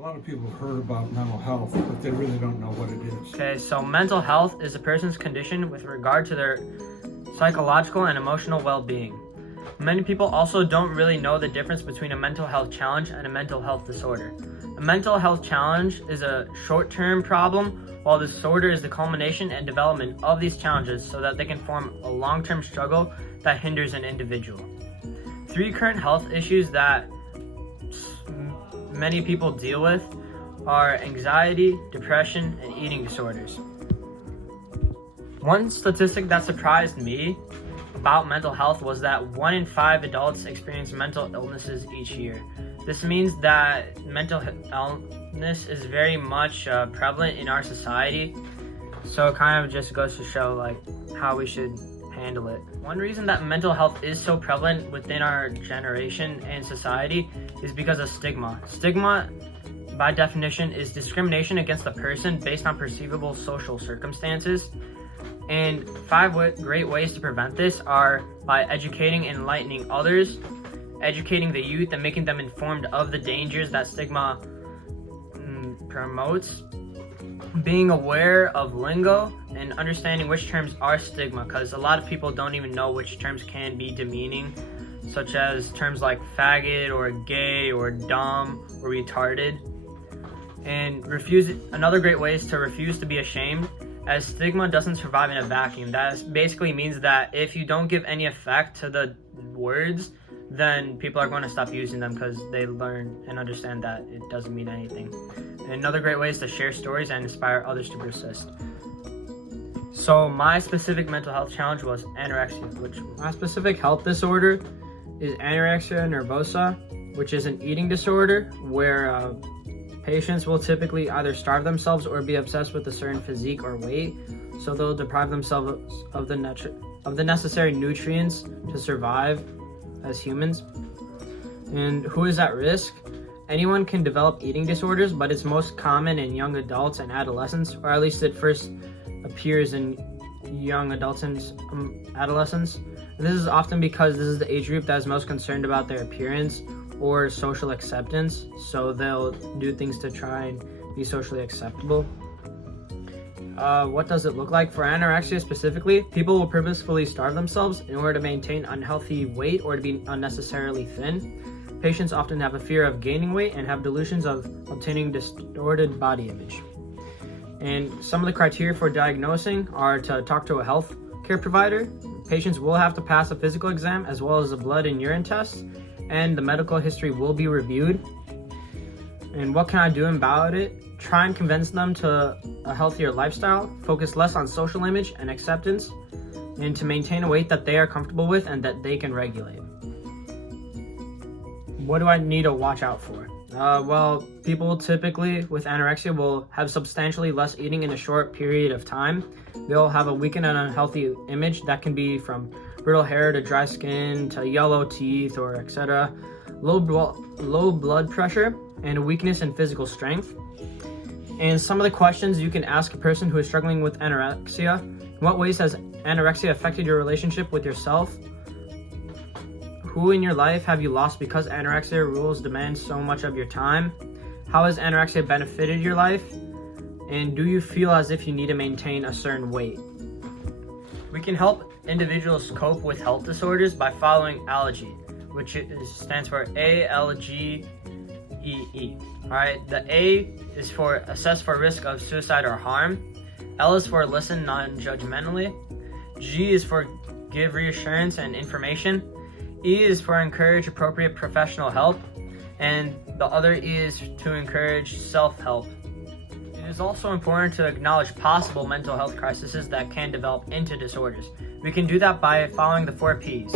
A lot of people have heard about mental health, but they really don't know what it is. Okay, so mental health is a person's condition with regard to their psychological and emotional well-being. Many people also don't really know the difference between a mental health challenge and a mental health disorder. A mental health challenge is a short-term problem, while disorder is the culmination and development of these challenges so that they can form a long-term struggle that hinders an individual. 3 current health issues that many people deal with are anxiety, depression, and eating disorders. One statistic that surprised me about mental health was that 1 in 5 adults experience mental illnesses each year. This means that mental illness is very much prevalent in our society, so it kind of just goes to show how we should handle it. One reason that mental health is so prevalent within our generation and society is because of stigma. Stigma, by definition, is discrimination against a person based on perceivable social circumstances. And 5 great ways to prevent this are by educating and enlightening others, educating the youth and making them informed of the dangers that stigma promotes, being aware of lingo and understanding which terms are stigma, because a lot of people don't even know which terms can be demeaning, such as terms like faggot or gay or dumb or retarded. And another great way is to refuse to be ashamed, as stigma doesn't survive in a vacuum. That basically means that if you don't give any effect to the words, then people are going to stop using them because they learn and understand that it doesn't mean anything. And another great way is to share stories and inspire others to persist. So my specific mental health challenge was anorexia. My specific health disorder is anorexia nervosa, which is an eating disorder where patients will typically either starve themselves or be obsessed with a certain physique or weight, so they'll deprive themselves of the necessary nutrients to survive as humans. And who is at risk? Anyone can develop eating disorders, but it's most common in young adults and adolescents, or at least it first appears in young adults and adolescents. And this is often because this is the age group that is most concerned about their appearance or social acceptance, so they'll do things to try and be socially acceptable. What does it look like? For anorexia specifically, people will purposefully starve themselves in order to maintain unhealthy weight or to be unnecessarily thin. Patients often have a fear of gaining weight and have delusions of obtaining distorted body image. And some of the criteria for diagnosing are to talk to a health care provider. Patients will have to pass a physical exam as well as a blood and urine test, and the medical history will be reviewed. And what can I do about it? Try and convince them to a healthier lifestyle, focus less on social image and acceptance, and to maintain a weight that they are comfortable with and that they can regulate. What do I need to watch out for? Well, people typically with anorexia will have substantially less eating in a short period of time. They'll have a weakened and unhealthy image that can be from brittle hair to dry skin to yellow teeth or etc. Low blood pressure and a weakness in physical strength. And some of the questions you can ask a person who is struggling with anorexia: in what ways has anorexia affected your relationship with yourself? Who in your life have you lost because anorexia rules demand so much of your time? How has anorexia benefited your life? And do you feel as if you need to maintain a certain weight? We can help individuals cope with health disorders by following ALGEE, which stands for ALGEE. Alright, the A is for assess for risk of suicide or harm. L is for listen non-judgmentally. G is for give reassurance and information. E is for encourage appropriate professional help. And the other E is to encourage self-help. It is also important to acknowledge possible mental health crises that can develop into disorders. We can do that by following the 4 Ps.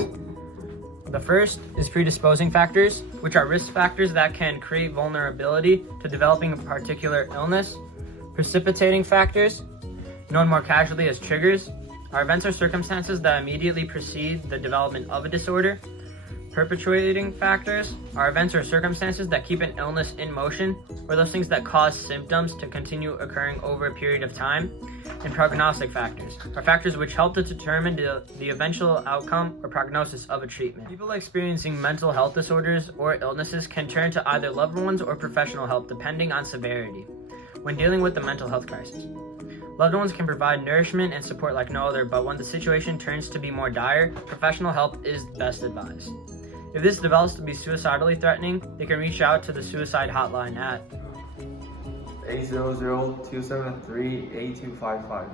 The first is predisposing factors, which are risk factors that can create vulnerability to developing a particular illness. Precipitating factors, known more casually as triggers, are events or circumstances that immediately precede the development of a disorder. Perpetuating factors are events or circumstances that keep an illness in motion, or those things that cause symptoms to continue occurring over a period of time. and prognostic factors are factors which help to determine the eventual outcome or prognosis of a treatment. People experiencing mental health disorders or illnesses can turn to either loved ones or professional help depending on severity when dealing with the mental health crisis. Loved ones can provide nourishment and support like no other, but when the situation turns to be more dire, professional help is best advised. If this develops to be suicidally threatening, they can reach out to the suicide hotline at 800-273-8255.